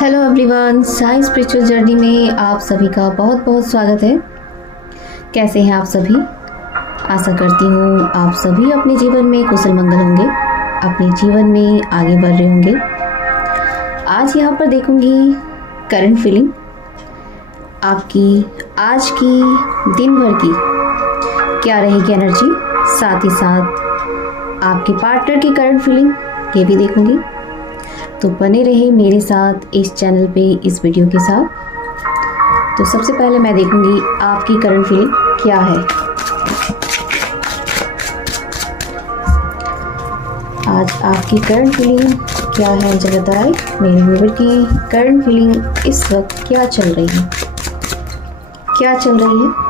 Hello everyone, Sai spiritual journey में आप सभी का बहुत बहुत स्वागत है। कैसे हैं आप सभी? आशा करती हूँ आप सभी अपने जीवन में कुशल मंगल होंगे, अपने जीवन में आगे बढ़ रहे होंगे। आज यहाँ पर देखूंगी करंट फीलिंग आपकी आज की दिन भर की क्या रहेगी एनर्जी, साथ ही साथ आपके पार्टनर की करंट फीलिंग ये भी देखूंगी। तो बने रहे मेरे साथ इस चैनल पे इस वीडियो के साथ। तो सबसे पहले मैं देखूंगी आपकी करंट फीलिंग क्या है। आज आपकी करंट फीलिंग क्या है मुझे बताएं। मेरे व्यूअर की करंट फीलिंग इस वक्त क्या चल रही है, क्या चल रही है।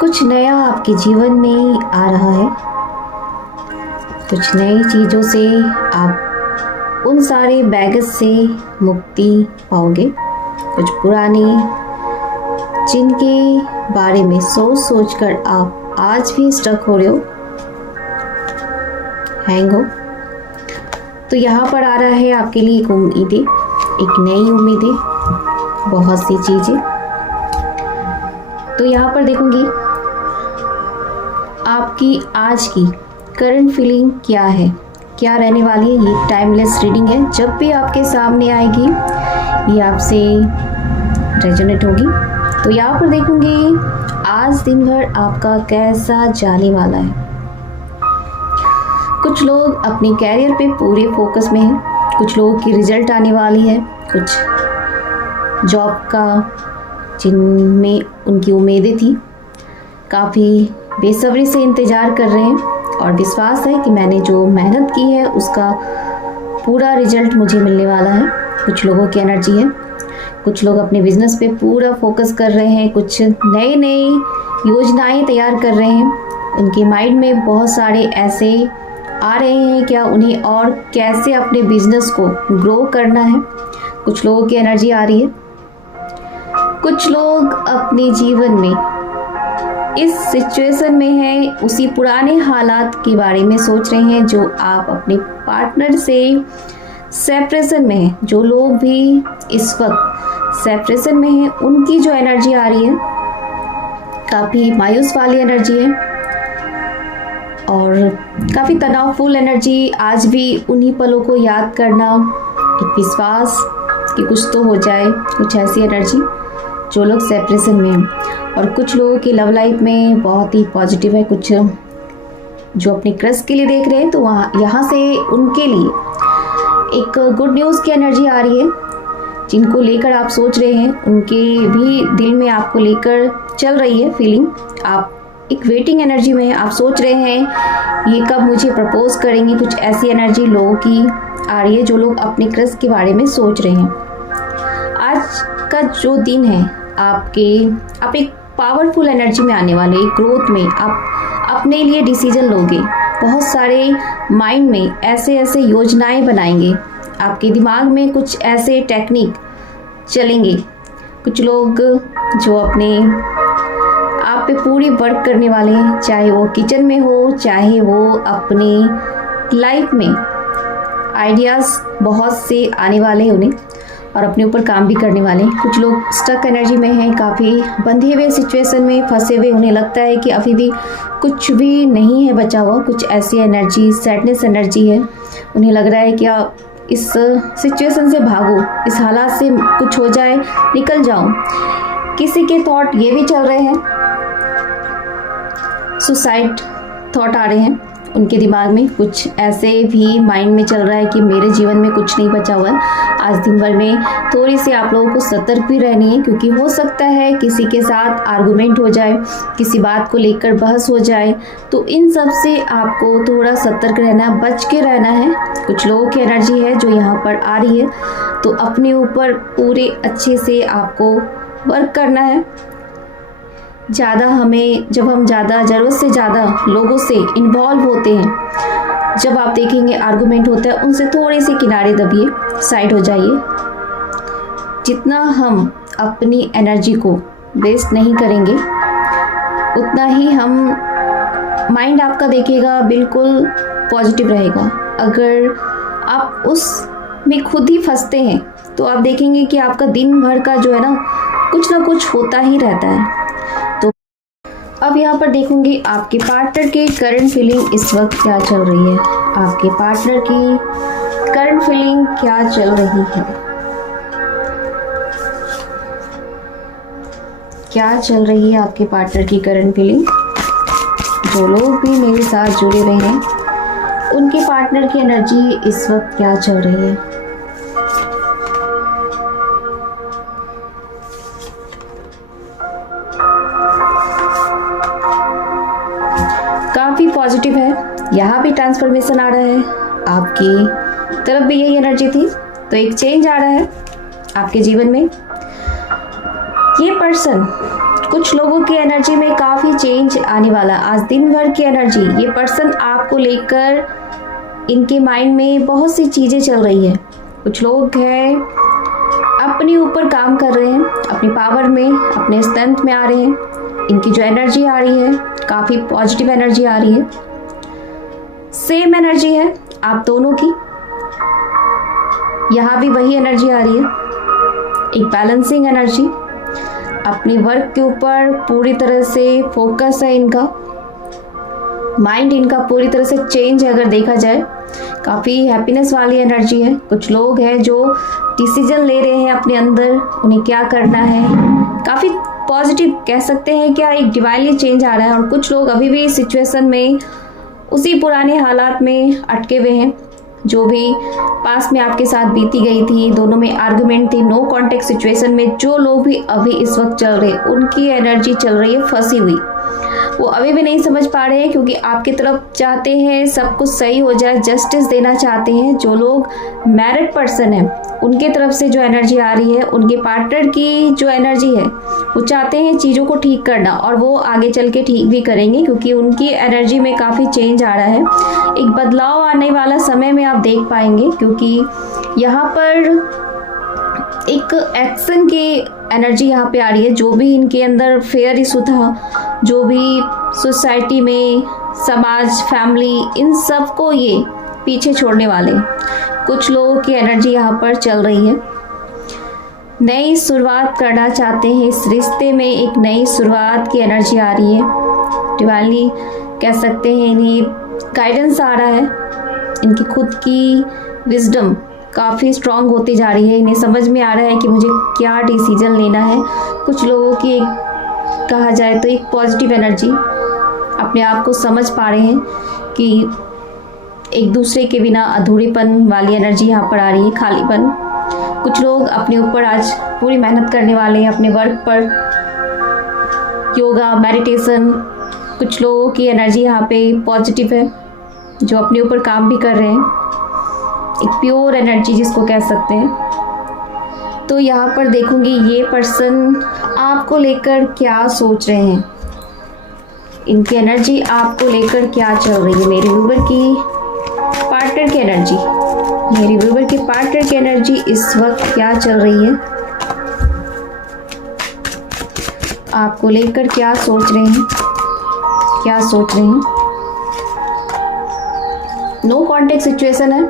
कुछ नया आपके जीवन में आ रहा है। कुछ नई चीज़ों से आप उन सारे बैगेज से मुक्ति पाओगे। कुछ पुराने जिनके बारे में सोच सोच कर आप आज भी स्टक हो रहे हो, हैंग हो। तो यहाँ पर आ रहा है आपके लिए एक उम्मीदें, एक नई उम्मीदें, बहुत सी चीज़ें। तो यहाँ पर देखूंगी आपकी आज की करंट फीलिंग क्या है, क्या रहने वाली है। ये टाइमलेस रीडिंग है, जब भी आपके सामने आएगी ये आपसे रेजोनेट होगी। तो यहाँ पर देखूंगी आज दिन भर आपका कैसा जाने वाला है। कुछ लोग अपने कैरियर पे पूरे फोकस में हैं, कुछ लोगों की रिजल्ट आने वाली है, कुछ जॉब का जिनमें उनकी उम्मीदें थी काफ़ी बेसब्री से इंतज़ार कर रहे हैं और विश्वास है कि मैंने जो मेहनत की है उसका पूरा रिजल्ट मुझे मिलने वाला है। कुछ लोगों की एनर्जी है, कुछ लोग अपने बिजनेस पे पूरा फोकस कर रहे हैं, कुछ नई नई योजनाएं तैयार कर रहे हैं। उनके माइंड में बहुत सारे ऐसे आ रहे हैं क्या उन्हें और कैसे अपने बिजनेस को ग्रो करना है। कुछ लोगों की एनर्जी आ रही है। कुछ लोग अपने जीवन में इस सिचुएशन में है, उसी पुराने हालात के बारे में सोच रहे हैं जो आप अपने पार्टनर से सेपरेशन में हैं। जो लोग भी इस वक्त सेपरेशन में हैं उनकी जो एनर्जी आ रही है काफ़ी मायूस वाली एनर्जी है और काफ़ी तनावफुल एनर्जी। आज भी उन्हीं पलों को याद करना, एक विश्वास कि कुछ तो हो जाए, कुछ ऐसी एनर्जी जो लोग सेपरेशन में हैं। और कुछ लोगों की लव लाइफ में बहुत ही पॉजिटिव है। कुछ जो अपने क्रश के लिए देख रहे हैं तो यहाँ से उनके लिए एक गुड न्यूज़ की एनर्जी आ रही है। जिनको लेकर आप सोच रहे हैं उनके भी दिल में आपको लेकर चल रही है फीलिंग। आप एक वेटिंग एनर्जी में हैं, आप सोच रहे हैं ये कब मुझे प्रपोज करेंगे। कुछ ऐसी एनर्जी लोगों की आ रही है जो लोग अपने क्रश के बारे में सोच रहे हैं। आज का जो दिन है आप एक पावरफुल एनर्जी में आने वाले, ग्रोथ में आप अपने लिए डिसीजन लोगे। बहुत सारे माइंड में ऐसे ऐसे योजनाएं बनाएंगे, आपके दिमाग में कुछ ऐसे टेक्निक चलेंगे। कुछ लोग जो अपने आप पे पूरी वर्क करने वाले हैं, चाहे वो किचन में हो, चाहे वो अपने लाइफ में आइडियाज़ बहुत से आने वाले हैं उन्हें और अपने ऊपर काम भी करने वाले हैं। कुछ लोग स्टक एनर्जी में हैं, काफ़ी बंधे हुए सिचुएशन में फंसे हुए, उन्हें लगता है कि अभी भी कुछ भी नहीं है बचा हुआ। कुछ ऐसी एनर्जी, सैडनेस एनर्जी है, उन्हें लग रहा है कि इस सिचुएशन से भागो, इस हालात से कुछ हो जाए, निकल जाऊं। किसी के थॉट ये भी चल रहे हैं, सुसाइड थॉट आ रहे हैं उनके दिमाग में कुछ ऐसे भी माइंड में चल रहा है कि मेरे जीवन में कुछ नहीं बचा हुआ है। आज दिन भर में थोड़ी सी आप लोगों को सतर्क भी रहनी है, क्योंकि हो सकता है किसी के साथ आर्गुमेंट हो जाए, किसी बात को लेकर बहस हो जाए, तो इन सब से आपको थोड़ा सतर्क रहना, बच के रहना है। कुछ लोगों की एनर्जी है जो यहाँ पर आ रही है, तो अपने ऊपर पूरे अच्छे से आपको वर्क करना है। जब हम ज़्यादा ज़रूरत से ज़्यादा लोगों से इन्वॉल्व होते हैं, जब आप देखेंगे आर्गुमेंट होता है, उनसे थोड़े से किनारे दबिए, साइड हो जाइए। जितना हम अपनी एनर्जी को वेस्ट नहीं करेंगे, उतना ही हम माइंड आपका देखेगा बिल्कुल पॉजिटिव रहेगा। अगर आप उस में खुद ही फंसते हैं तो आप देखेंगे कि आपका दिन भर का जो है ना कुछ होता ही रहता है। अब यहाँ पर देखूंगी आपके पार्टनर की करंट फीलिंग इस वक्त क्या चल रही है। आपके पार्टनर की करंट फीलिंग क्या चल रही है, क्या चल रही है आपके पार्टनर की करंट फीलिंग। जो लोग भी मेरे साथ जुड़े हुए हैं, उनके पार्टनर की एनर्जी इस वक्त क्या चल रही है। काफ़ी पॉजिटिव है, यहाँ भी ट्रांसफॉर्मेशन आ रहा है। आपकी तरफ भी यही एनर्जी थी, तो एक चेंज आ रहा है आपके जीवन में। ये पर्सन, कुछ लोगों की एनर्जी में काफ़ी चेंज आने वाला। आज दिन भर की एनर्जी, ये पर्सन आपको लेकर, इनके माइंड में बहुत सी चीज़ें चल रही है। कुछ लोग हैं अपने ऊपर काम कर रहे हैं, अपनी पावर में, अपने स्ट्रेंथ में आ रहे हैं। इनकी जो एनर्जी आ रही है, काफ़ी पॉजिटिव एनर्जी आ रही है। सेम एनर्जी है आप दोनों की, यहाँ भी वही एनर्जी आ रही है, एक बैलेंसिंग एनर्जी। अपने वर्क के ऊपर पूरी तरह से फोकस है इनका, माइंड इनका पूरी तरह से चेंज है। अगर देखा जाए, काफ़ी हैप्पीनेस वाली एनर्जी है। कुछ लोग हैं जो डिसीजन ले रहे हैं अपने अंदर, उन्हें क्या करना है। काफ़ी पॉजिटिव कह सकते हैं, क्या एक डिवाइनली चेंज आ रहा है। और कुछ लोग अभी भी सिचुएशन में, उसी पुराने हालात में अटके हुए हैं, जो भी पास में आपके साथ बीती गई थी। दोनों में आर्गुमेंट थी, नो कॉन्टेक्ट सिचुएशन में जो लोग भी अभी इस वक्त चल रहे हैं, उनकी एनर्जी चल रही है फंसी हुई। वो अभी भी नहीं समझ पा रहे हैं, क्योंकि आपकी तरफ चाहते हैं सब कुछ सही हो जाए, जस्टिस देना चाहते हैं। जो लोग मैरिड पर्सन हैं, उनके तरफ से जो एनर्जी आ रही है, उनके पार्टनर की जो एनर्जी है, वो चाहते हैं चीज़ों को ठीक करना, और वो आगे चल के ठीक भी करेंगे, क्योंकि उनकी एनर्जी में काफ़ी चेंज आ रहा है। एक बदलाव आने वाला समय में आप देख पाएंगे, क्योंकि यहाँ पर एक एक्शन की एनर्जी यहाँ पे आ रही है। जो भी इनके अंदर फेयर इशू था, जो भी सोसाइटी में, समाज, फैमिली, इन सब को ये पीछे छोड़ने वाले कुछ लोगों की एनर्जी यहाँ पर चल रही है। नई शुरुआत करना चाहते हैं इस रिश्ते में, एक नई शुरुआत की एनर्जी आ रही है। डिवाइनली कह सकते हैं इन्हें गाइडेंस आ रहा है। इनकी खुद की विजडम काफ़ी स्ट्रांग होती जा रही है। इन्हें समझ में आ रहा है कि मुझे क्या डिसीजन लेना है। कुछ लोगों की एक कहा जाए तो एक पॉजिटिव एनर्जी, अपने आप को समझ पा रहे हैं कि एक दूसरे के बिना अधूरेपन वाली एनर्जी यहाँ पर आ रही है, खालीपन। कुछ लोग अपने ऊपर आज पूरी मेहनत करने वाले हैं, अपने वर्क पर, योगा, मेडिटेशन। कुछ लोगों की एनर्जी यहाँ पे पॉजिटिव है, जो अपने ऊपर काम भी कर रहे हैं, एक प्योर एनर्जी जिसको कह सकते हैं। तो यहाँ पर देखूंगी ये पर्सन आपको लेकर क्या सोच रहे हैं, इनकी एनर्जी आपको लेकर क्या चल रही है। मेरे व्यूवर की पार्टनर की एनर्जी, मेरे व्यूवर के पार्टनर की एनर्जी इस वक्त क्या चल रही है, आपको लेकर क्या सोच रहे हैं, क्या सोच रहे हैं। नो कॉन्टेक्ट सिचुएशन है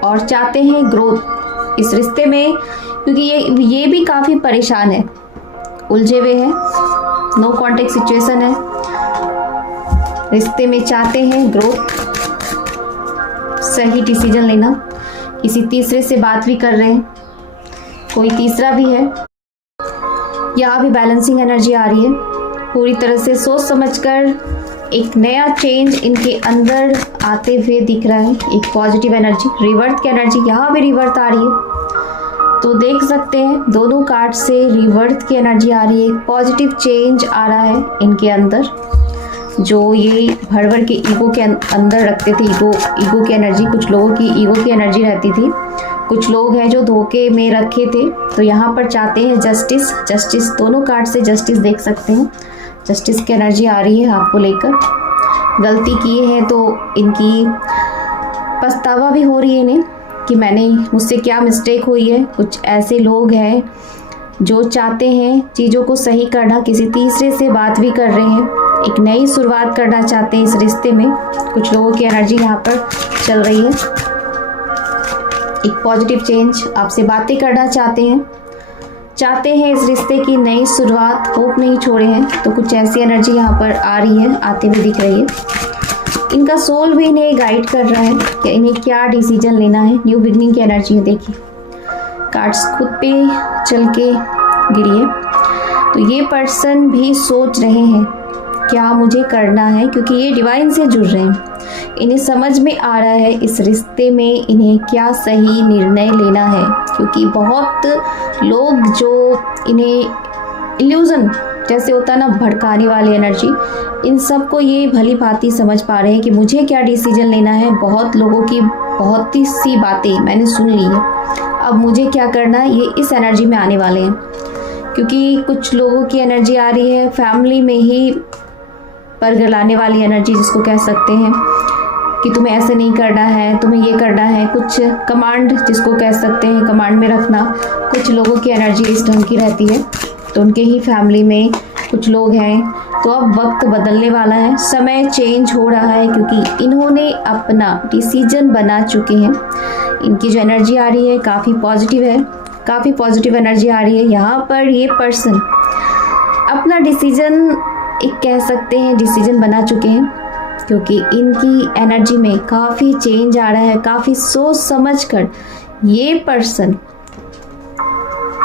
और चाहते हैं ग्रोथ इस रिश्ते में, क्योंकि ये भी काफ़ी परेशान है, उलझे हुए हैं। नो कॉन्टेक्ट सिचुएशन है, रिश्ते में चाहते हैं ग्रोथ, सही डिसीजन लेना। किसी तीसरे से बात भी कर रहे हैं, कोई तीसरा भी है। यहाँ भी बैलेंसिंग एनर्जी आ रही है। पूरी तरह से सोच समझकर एक नया चेंज इनके अंदर आते हुए दिख रहा है, एक पॉजिटिव एनर्जी, रिवर्थ की एनर्जी, यहाँ भी रिवर्थ आ रही है। तो देख सकते हैं दोनों कार्ड से रिवर्थ की एनर्जी आ रही है, एक पॉजिटिव चेंज आ रहा है इनके अंदर। जो ये भर के ईगो के अंदर रखते थे, ईगो की एनर्जी, कुछ लोगों की ईगो की एनर्जी रहती थी, कुछ लोग हैं जो धोखे में रखे थे, तो यहाँ पर चाहते हैं जस्टिस। दोनों कार्ड से जस्टिस देख सकते हैं, जस्टिस की एनर्जी आ रही है आपको लेकर। गलती किए हैं तो इनकी पछतावा भी हो रही है इन्हें कि मुझसे क्या मिस्टेक हुई है। कुछ ऐसे लोग हैं जो चाहते हैं चीज़ों को सही करना, किसी तीसरे से बात भी कर रहे हैं, एक नई शुरुआत करना चाहते हैं इस रिश्ते में। कुछ लोगों की एनर्जी यहाँ पर चल रही है, एक पॉजिटिव चेंज, आपसे बातें करना चाहते हैं इस रिश्ते की नई शुरुआत, होप नहीं छोड़े हैं। तो कुछ ऐसी एनर्जी यहाँ पर आ रही है, आते हुए दिख रही है। इनका सोल भी इन्हें गाइड कर रहा है कि इन्हें क्या डिसीजन लेना है। न्यू बिगनिंग की एनर्जी है, देखिए कार्ड्स खुद पे चल के गिरी है। तो ये पर्सन भी सोच रहे हैं क्या मुझे करना है, क्योंकि ये डिवाइन से जुड़ रहे हैं। इन्हें समझ में आ रहा है इस रिश्ते में इन्हें क्या सही निर्णय लेना है, क्योंकि बहुत लोग जो इन्हें इल्यूजन जैसे होता है ना, भड़काने वाली एनर्जी, इन सब को ये भली भांति समझ पा रहे हैं कि मुझे क्या डिसीजन लेना है। बहुत लोगों की बहुत सी बातें मैंने सुन ली है, अब मुझे क्या करना है, ये इस एनर्जी में आने वाले हैं। क्योंकि कुछ लोगों की एनर्जी आ रही है फैमिली में ही परगलाने वाली एनर्जी, जिसको कह सकते हैं कि तुम्हें ऐसे नहीं करना है, तुम्हें ये करना है। कुछ कमांड, जिसको कह सकते हैं कमांड में रखना। कुछ लोगों की एनर्जी इस ढंग की रहती है, तो उनके ही फैमिली में कुछ लोग हैं। तो अब वक्त बदलने वाला है, समय चेंज हो रहा है, क्योंकि इन्होंने अपना डिसीजन बना चुके हैं। इनकी जो एनर्जी आ रही है काफ़ी पॉजिटिव है, काफ़ी पॉजिटिव एनर्जी आ रही है। यहाँ पर ये पर्सन अपना डिसीजन, एक कह सकते हैं डिसीजन बना चुके हैं, क्योंकि इनकी एनर्जी में काफ़ी चेंज आ रहा है। काफ़ी सोच समझकर ये पर्सन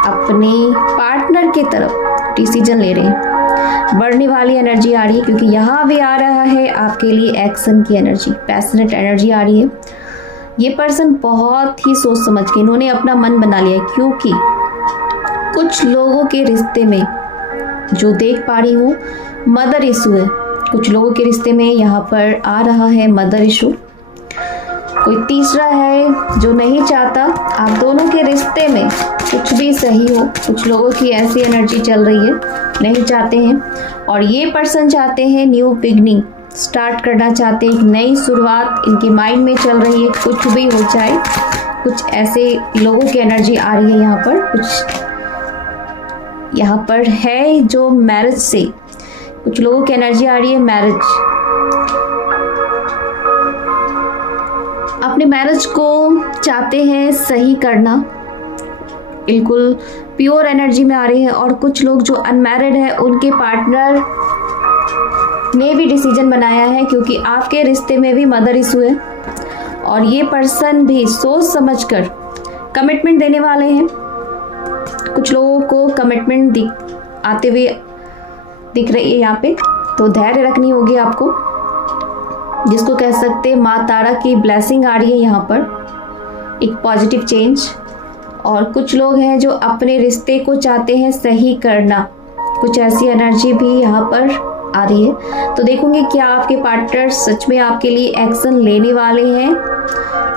अपने पार्टनर की तरफ डिसीजन ले रहे हैं। बढ़ने वाली एनर्जी आ रही है, क्योंकि यहाँ भी आ रहा है आपके लिए एक्शन की एनर्जी, पैशनेट एनर्जी आ रही है। ये पर्सन बहुत ही सोच समझ के इन्होंने अपना मन बना लिया है, क्योंकि कुछ लोगों के रिश्ते में जो देख पा रही हूँ मदर इशू है। कुछ लोगों के रिश्ते में यहाँ पर आ रहा है मदर इशू। कोई तीसरा है जो नहीं चाहता आप दोनों के रिश्ते में कुछ भी सही हो। कुछ लोगों की ऐसी एनर्जी चल रही है, नहीं चाहते हैं। और ये पर्सन चाहते हैं न्यू बिगनिंग स्टार्ट करना चाहते हैं, एक नई शुरुआत इनके माइंड में चल रही है। कुछ भी हो जाए, कुछ ऐसे लोगों की एनर्जी आ रही है यहाँ पर। कुछ यहाँ पर है जो मैरिज से, कुछ लोगों की एनर्जी आ रही है मैरिज। अपने मैरिज को चाहते हैं सही करना, बिल्कुल प्योर एनर्जी में आ रही है। और कुछ लोग जो अनमैरिड है उनके पार्टनर ने भी डिसीजन बनाया है, क्योंकि आपके रिश्ते में भी मदर इशू है। और ये पर्सन भी सोच समझकर कमिटमेंट देने वाले हैं। कुछ लोगों को कमिटमेंट आते हुए दिख रही है यहाँ पे, तो धैर्य रखनी होगी आपको, जिसको कह सकते हैं माँ तारा की ब्लेसिंग आ रही है यहाँ पर, एक पॉजिटिव चेंज। और कुछ लोग हैं जो अपने रिश्ते को चाहते हैं सही करना, कुछ ऐसी एनर्जी भी यहाँ पर आ रही है। तो देखूंगी क्या आपके पार्टनर सच में आपके लिए एक्शन लेने वाले हैं,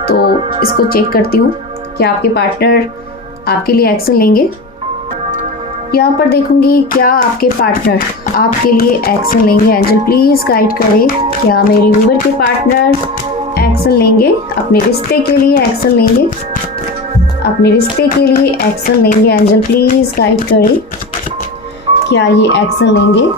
तो इसको चेक करती हूँ क्या आपके पार्टनर आपके लिए एक्शन लेंगे। यहाँ पर देखूंगी क्या आपके पार्टनर आपके लिए एक्शन लेंगे। एंजल प्लीज गाइड करें, क्या मेरे व्यूअर के पार्टनर एक्शन लेंगे, अपने रिश्ते के लिए एक्शन लेंगे, अपने रिश्ते के लिए एक्शन लेंगे। एंजल प्लीज गाइड करें, क्या ये एक्शन लेंगे।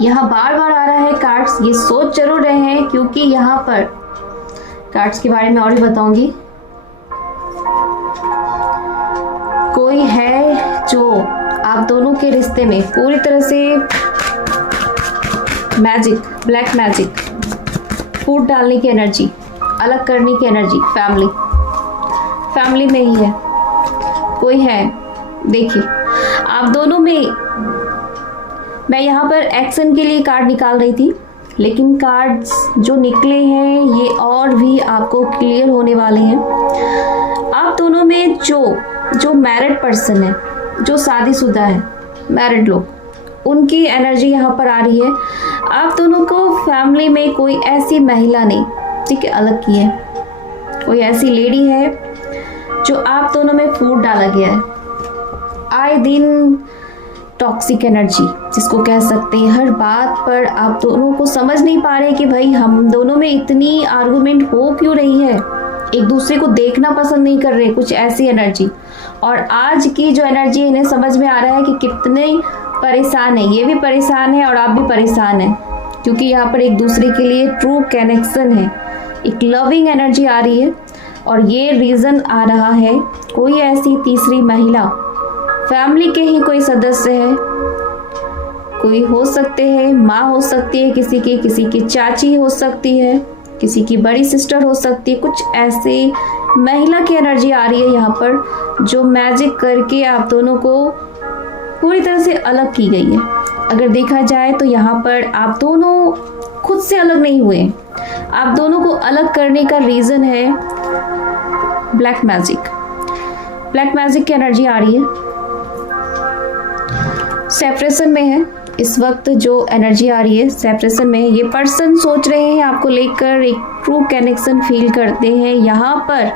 यहाँ बार बार आ रहा है कार्ड्स, ये सोच जरूर रहे हैं, क्योंकि यहाँ पर कार्ड्स के बारे में और भी बताऊंगी। कोई है जो आप दोनों के रिश्ते में पूरी तरह से मैजिक, ब्लैक मैजिक, फूट डालने की एनर्जी, अलग करने की एनर्जी, फैमिली में ही है कोई है। देखिए आप दोनों में मैं यहाँ पर एक्शन के लिए कार्ड निकाल रही थी, लेकिन कार्ड्स जो निकले हैं ये और भी आपको क्लियर होने वाले हैं। आप दोनों में जो मैरिड पर्सन है, जो शादीशुदा है, मैरिड लोग, उनकी एनर्जी यहाँ पर आ रही है। आप दोनों को फैमिली में कोई ऐसी महिला ने, ठीक है, अलग की है, कोई ऐसी लेडी है जो आप दोनों में फूट डाला गया है। आए दिन टॉक्सिक एनर्जी जिसको कह सकते हैं, हर बात पर आप दोनों को समझ नहीं पा रहे कि भाई हम दोनों में इतनी आर्गुमेंट हो क्यों रही है, एक दूसरे को देखना पसंद नहीं कर रहे, कुछ ऐसी एनर्जी। और आज की जो एनर्जी है, इन्हें समझ में आ रहा है कि कितने परेशान है, ये भी परेशान है और आप भी परेशान हैं, क्योंकि यहाँ पर एक दूसरे के लिए ट्रू कनेक्शन है, एक लविंग एनर्जी आ रही है। और ये रीज़न आ रहा है, कोई ऐसी तीसरी महिला फैमिली के ही कोई सदस्य है, कोई हो सकते हैं, माँ हो सकती है किसी की चाची हो सकती है, किसी की बड़ी सिस्टर हो सकती है, कुछ ऐसे महिला की एनर्जी आ रही है यहाँ पर, जो मैजिक करके आप दोनों को पूरी तरह से अलग की गई है। अगर देखा जाए तो यहाँ पर आप दोनों खुद से अलग नहीं हुए, आप दोनों को अलग करने का रीज़न है ब्लैक मैजिक। ब्लैक मैजिक की एनर्जी आ रही है, सेपरेशन में है इस वक्त, जो एनर्जी आ रही है सेपरेशन में है। ये पर्सन सोच रहे हैं आपको लेकर, एक ट्रू कनेक्शन फील करते हैं, यहाँ पर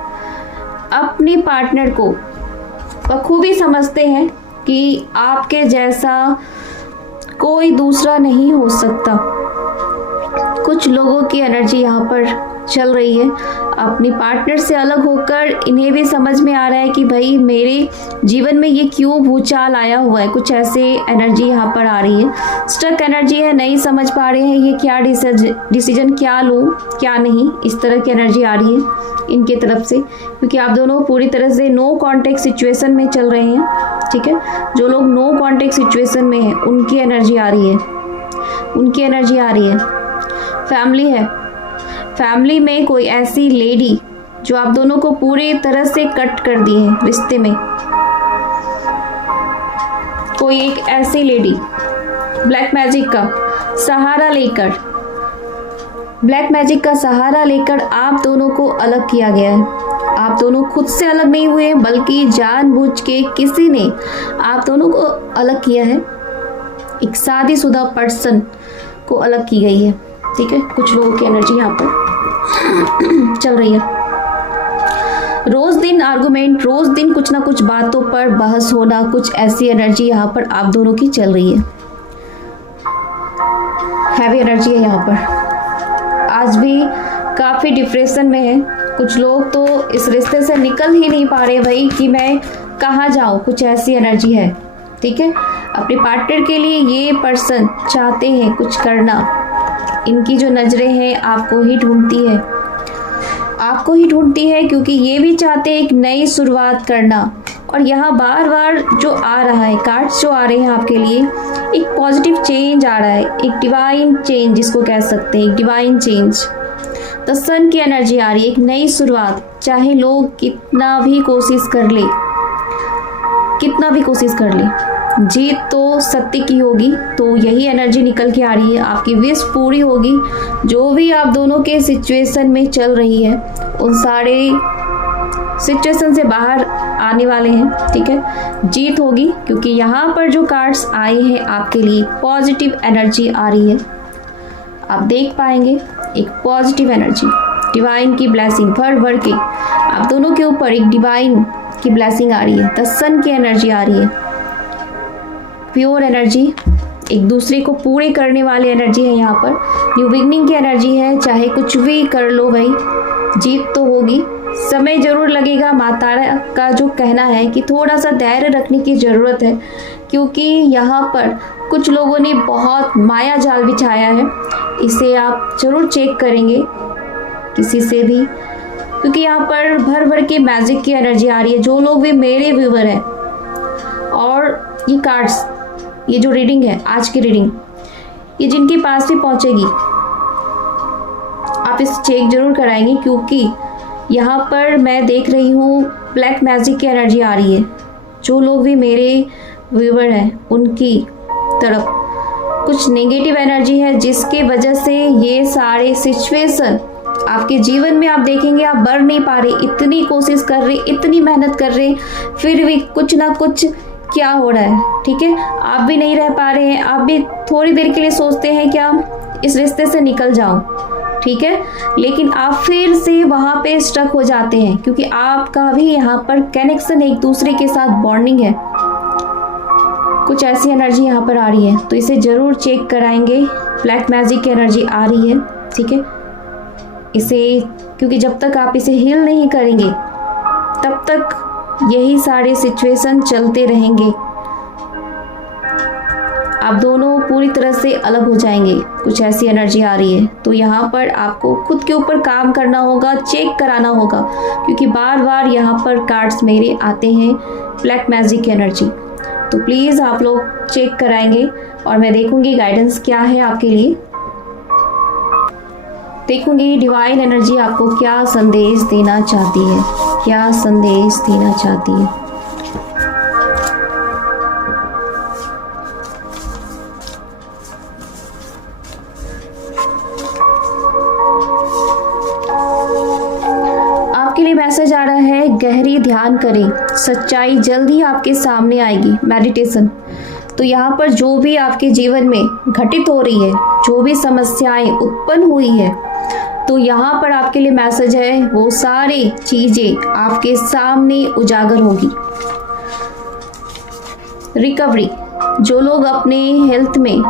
अपनी पार्टनर को बखूबी समझते हैं कि आपके जैसा कोई दूसरा नहीं हो सकता। कुछ लोगों की एनर्जी यहाँ पर चल रही है, अपनी पार्टनर से अलग होकर इन्हें भी समझ में आ रहा है कि भाई मेरे जीवन में ये क्यों भूचाल आया हुआ है, कुछ ऐसे एनर्जी यहाँ पर आ रही है। स्टक एनर्जी है, नहीं समझ पा रहे हैं ये क्या डिसीजन क्या लूँ क्या नहीं, इस तरह की एनर्जी आ रही है इनके तरफ से, क्योंकि आप दोनों पूरी तरह से नो कॉन्टेक्ट सिचुएशन में चल रहे हैं। ठीक है, जो लोग नो कॉन्टेक्ट सिचुएशन में हैं उनकी एनर्जी आ रही है, उनकी एनर्जी आ रही है। फैमिली है, फैमिली में कोई ऐसी लेडी जो आप दोनों को पूरी तरह से कट कर दी है रिश्ते में, कोई एक ऐसी लेडी ब्लैक मैजिक का सहारा लेकर, ब्लैक मैजिक का सहारा लेकर आप दोनों को अलग किया गया है। आप दोनों खुद से अलग नहीं हुए, बल्कि जानबूझ के किसी ने आप दोनों को अलग किया है। एक शादीशुदा पर्सन को अलग की गई है। ठीक है, कुछ लोगों की एनर्जी यहाँ पर चल रही है। रोज दिन आर्गुमेंट, रोज दिन कुछ ना कुछ बातों पर बहस होना, कुछ ऐसी एनर्जी यहाँ पर आप दोनों की चल रही है। हैवी एनर्जी है यहाँ पर, आज भी काफ़ी डिप्रेशन में है। कुछ लोग तो इस रिश्ते से निकल ही नहीं पा रहे भाई कि मैं कहाँ जाऊँ, कुछ ऐसी एनर्जी है। ठीक है, अपने पार्टनर के लिए ये पर्सन चाहते हैं कुछ करना, इनकी जो नज़रें हैं आपको ही ढूंढती है, आपको ही ढूंढती है, क्योंकि ये भी चाहते हैं एक नई शुरुआत करना। और यहाँ बार बार जो आ रहा है, कार्ड्स जो आ रहे हैं आपके लिए, एक पॉजिटिव चेंज आ रहा है, एक डिवाइन चेंज जिसको कह सकते हैं, एक डिवाइन चेंज। द सन की एनर्जी आ रही है, एक नई शुरुआत। चाहे लोग कितना भी कोशिश कर ले, कितना भी कोशिश कर ले, जीत तो सत्य की होगी। तो यही एनर्जी निकल के आ रही है, आपकी विश पूरी होगी। जो भी आप दोनों के सिचुएशन में चल रही है, उन सारे सिचुएशन से बाहर आने वाले हैं। ठीक है, जीत होगी, क्योंकि यहाँ पर जो कार्ड्स आए हैं आपके लिए पॉजिटिव एनर्जी आ रही है। आप देख पाएंगे एक पॉजिटिव एनर्जी, डिवाइन की ब्लेसिंग भर भर के आप दोनों के ऊपर एक डिवाइन की ब्लेसिंग आ रही है। द सन की एनर्जी आ रही है, प्योर एनर्जी, एक दूसरे को पूरे करने वाली एनर्जी है। यहाँ पर न्यू बिगनिंग की एनर्जी है। चाहे कुछ भी कर लो भाई, जीत तो होगी। समय जरूर लगेगा, माता का जो कहना है कि थोड़ा सा धैर्य रखने की ज़रूरत है, क्योंकि यहाँ पर कुछ लोगों ने बहुत माया जाल बिछाया है। इसे आप जरूर चेक करेंगे किसी से भी, क्योंकि यहाँ पर भर भर के मैजिक की एनर्जी आ रही है। जो लोग भी मेरे व्यूवर हैं, और ये कार्ड्स, ये जो रीडिंग है, आज की रीडिंग, ये जिनके पास भी पहुँचेगी, आप इसे चेक जरूर कराएंगे, क्योंकि यहाँ पर मैं देख रही हूँ ब्लैक मैजिक की एनर्जी आ रही है। जो लोग भी मेरे व्यूवर हैं, उनकी तरफ कुछ नेगेटिव एनर्जी है जिसके वजह से ये सारे सिचुएशन आपके जीवन में आप देखेंगे आप बढ़ नहीं पा रहे, इतनी कोशिश कर रहे, इतनी मेहनत कर रहे, फिर भी कुछ ना कुछ क्या हो रहा है। ठीक है, आप भी नहीं रह पा रहे हैं, आप भी थोड़ी देर के लिए सोचते हैं क्या इस रिश्ते से निकल जाऊं, ठीक है, लेकिन आप फिर से वहां पे स्टक हो जाते हैं क्योंकि आपका भी यहाँ पर कनेक्शन एक दूसरे के साथ बॉन्डिंग है। कुछ ऐसी एनर्जी यहाँ पर आ रही है तो इसे जरूर चेक कराएंगे। ब्लैक मैजिक की एनर्जी आ रही है, ठीक है, इसे क्योंकि जब तक आप इसे हील नहीं करेंगे तब तक यही सारे सिचुएशन चलते रहेंगे। आप दोनों पूरी तरह से अलग हो जाएंगे। कुछ ऐसी एनर्जी आ रही है तो यहाँ पर आपको खुद के ऊपर काम करना होगा, चेक कराना होगा क्योंकि बार बार यहाँ पर कार्ड्स मेरे आते हैं ब्लैक मैजिक की एनर्जी। तो प्लीज़ आप लोग चेक कराएंगे और मैं देखूंगी गाइडेंस क्या है आपके लिए। देखूंगी डिवाइन एनर्जी आपको क्या संदेश देना चाहती है, क्या संदेश देना चाहती है। आपके लिए मैसेज आ रहा है, गहरी ध्यान करें, सच्चाई जल्दी आपके सामने आएगी। मेडिटेशन। तो यहाँ पर जो भी आपके जीवन में घटित हो रही है, जो भी समस्याएं उत्पन्न हुई है, तो यहाँ पर आपके लिए मैसेज है वो सारी चीजें आपके सामने उजागर होगी। रिकवरी। जो लोग अपने हेल्थ में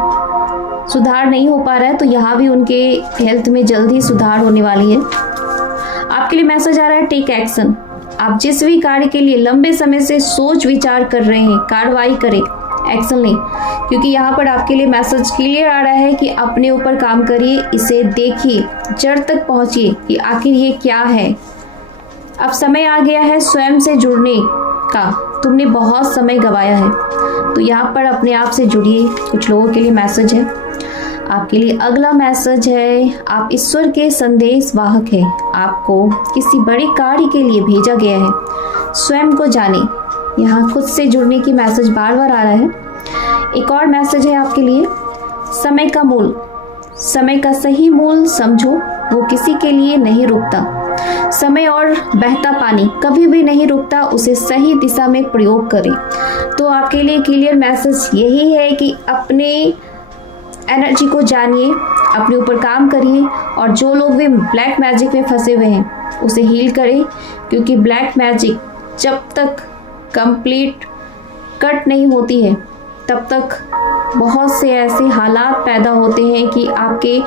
सुधार नहीं हो पा रहा है तो यहाँ भी उनके हेल्थ में जल्दी सुधार होने वाली है। आपके लिए मैसेज आ रहा है, टेक एक्शन। आप जिस भी कार्य के लिए लंबे समय से सोच विचार कर रहे हैं, कार्रवाई करें, एक्शन लें, क्योंकि यहाँ पर आपके लिए मैसेज क्लियर आ रहा है कि अपने ऊपर काम करिए, इसे देखिए, जड़ तक पहुंचिए कि आखिर ये क्या है। अब समय आ गया है स्वयं से जुड़ने का, तुमने बहुत समय गंवाया है। तो यहाँ पर अपने आप से जुड़िए। कुछ लोगों के लिए मैसेज है। आपके लिए अगला मैसेज है, आप ईश्वर के संदेश वाहक हैं, आपको किसी बड़े कार्य के लिए भेजा गया है, स्वयं को जाने। यहाँ खुद से जुड़ने की मैसेज बार बार आ रहा है। एक और मैसेज है आपके लिए, समय का मूल, समय का सही मूल समझो, वो किसी के लिए नहीं रुकता। समय और बहता पानी कभी भी नहीं रुकता, उसे सही दिशा में प्रयोग करें। तो आपके लिए क्लियर मैसेज यही है कि अपने एनर्जी को जानिए, अपने ऊपर काम करिए और जो लोग भी ब्लैक मैजिक में फंसे हुए हैं उसे हील करें, क्योंकि ब्लैक मैजिक जब तक कंप्लीट कट नहीं होती है तब तक बहुत से ऐसे हालात पैदा होते हैं कि आपके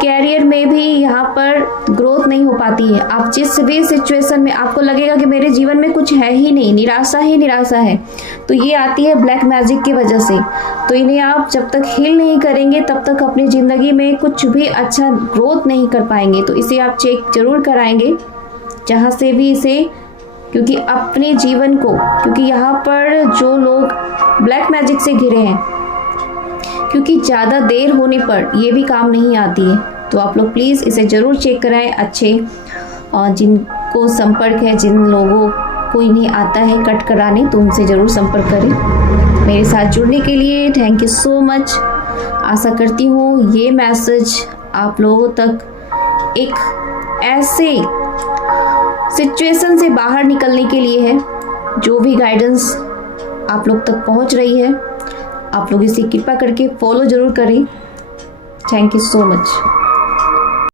कैरियर में भी यहाँ पर ग्रोथ नहीं हो पाती है। आप जिस भी सिचुएशन में आपको लगेगा कि मेरे जीवन में कुछ है ही नहीं, निराशा ही निराशा है, तो ये आती है ब्लैक मैजिक की वजह से। तो इन्हें आप जब तक हील नहीं करेंगे तब तक अपनी ज़िंदगी में कुछ भी अच्छा ग्रोथ नहीं कर पाएंगे। तो इसे आप चेक जरूर कराएंगे जहाँ से भी इसे, क्योंकि अपने जीवन को, क्योंकि यहाँ पर जो लोग ब्लैक मैजिक से घिरे हैं, क्योंकि ज़्यादा देर होने पर ये भी काम नहीं आती है। तो आप लोग प्लीज़ इसे ज़रूर चेक कराएं। अच्छे और जिनको संपर्क है, जिन लोगों को इन्हें आता है कट कराने, तो उनसे ज़रूर संपर्क करें। मेरे साथ जुड़ने के लिए थैंक यू सो मच। आशा करती हूँ ये मैसेज आप लोगों तक एक ऐसे सिचुएशन से बाहर निकलने के लिए है। जो भी गाइडेंस आप लोग तक पहुंच रही है, आप लोग इसे कृपा करके फॉलो जरूर करें। Thank you so much.